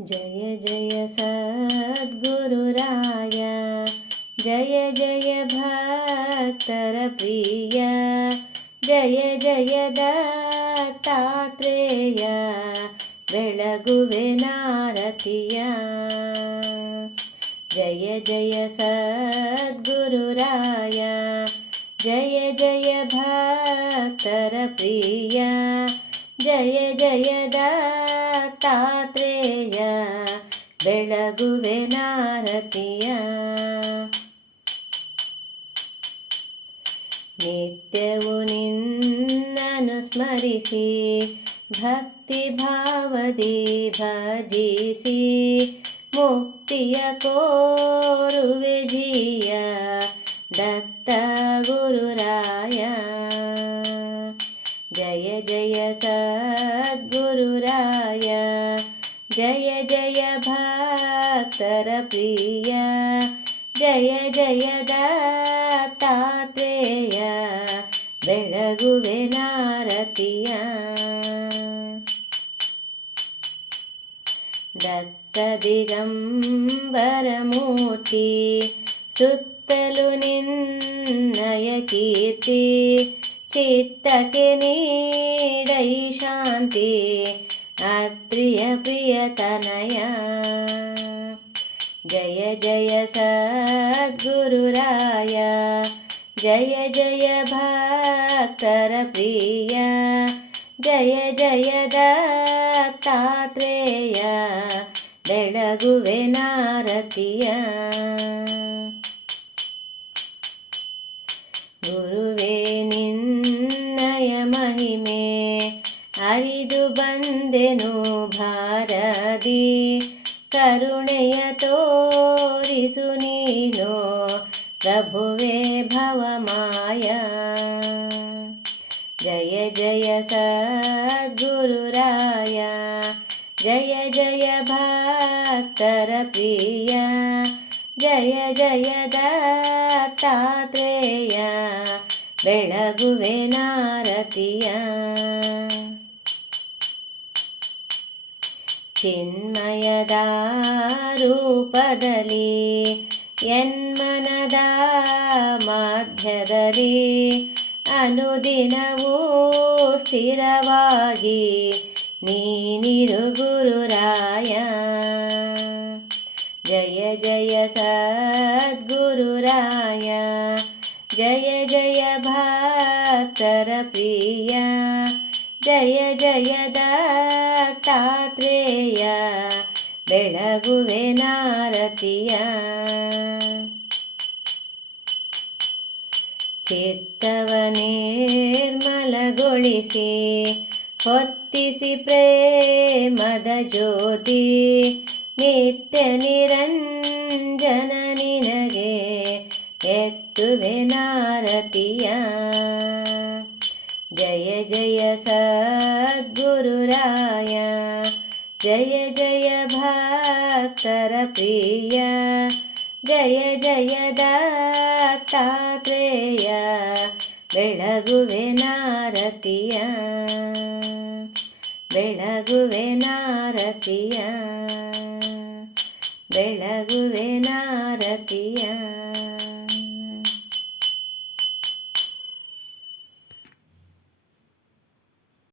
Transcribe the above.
जय जय सद्गुरुराय। जय जय भक्तरप्रिय। जय जय दत्तात्रेय। बेळगुवे नारिया जय जय सद्गुरुराय। जय जय भक्तरप्रिय। जय जय दत्तात्रेय। ದತ್ತಾತ್ರೇಯ ಬೆಳಗುವೆ ನಾರತಿಯ. ನಿತ್ಯವು ನಿನ್ನನು ಸ್ಮರಿಸಿ ಭಕ್ತಿ ಭಾವದಿ ಭಜಿಸಿ ಮುಕ್ತಿಯ ಕೋರುವೆ ಜೀಯ ದತ್ತ ಗುರುರಾಯ ಜಯ ಜಯ ಭಕ್ತರ ಪ್ರಿಯ ಜಯ ಜಯ ದತ್ತಾತ್ರೇಯ ಬೆಳಗುವೆ ನಾರತಿಯ ದತ್ತ ದಿಗಂಬರ ಮೂರ್ತಿ ಸುತ್ತಲು ನಿನ್ನಯ ಕೀರ್ತಿ ಚಿತ್ತಕ್ಕೆ ನೀಡೈ ಶಾಂತಿ ಅತ್ರಿಯ ಪ್ರಿಯತನಯ ಜಯ ಜಯ ಸದ್ಗುರುರಾಯ ಜಯ ಜಯ ಭಕ್ತರ ಪ್ರಿಯ ಜಯ ಜಯ ದತ್ತಾತ್ರೇಯ ಬೆಳಗುವೆ ನಾರತಿಯ ಬಂದೆನು ಭಾರದಿ ಕರುಣೆಯ ತೋರಿಸು ನೀನು ಪ್ರಭುವೇ ಭವಮಾಯ ಜಯ ಜಯ ಸದ್ಗುರುರಾಯ ಜಯ ಜಯ ಭಕ್ತರ ಪ್ರಿಯ ಜಯ ಜಯ ದತ್ತಾತ್ರೇಯ ಬೆಳಗುವೆ ನಾರತಿಯ ಚಿನ್ಮಯದ ರೂಪದಲ್ಲಿ ಎನ್ಮನದ ಮಾಧ್ಯದಲ್ಲಿ ಅನುದಿನವೂ ಸ್ಥಿರವಾಗಿ ನೀನಿರು ಗುರುರಾಯ. ಜಯ ಜಯ ಸದ್ಗುರುರಾಯ, ಜಯ ಜಯ ಭಕ್ತರ ಪ್ರಿಯ. ಜಯ ಜಯದ ತಾತ್ರೇಯ, ಬೆಳಗುವೆ ನಾರತಿಯ. ಚಿತ್ತವ ನಿರ್ಮಲಗೊಳಿಸಿ, ಹೊತ್ತಿಸಿ ಪ್ರೇಮದ ಜ್ಯೋತಿ, ನಿತ್ಯ ನಿರಂಜನ ನಿನಗೆ ಎತ್ತುವೆ ನಾರತಿಯ. ಜಯ ಜಯ ಸದ್ಗುರುರಾಯ ಜಯ ಜಯ ಭಕ್ತರ ಪ್ರಿಯ, ಜಯ ಜಯ ದತ್ತಾತ್ರೇಯ, ಬೆಳಗುವೆ ನಾರತಿಯ ಬೆಳಗುವೆ ನಾರತಿಯ ಬೆಳಗುವೆ ನಾರತಿಯ.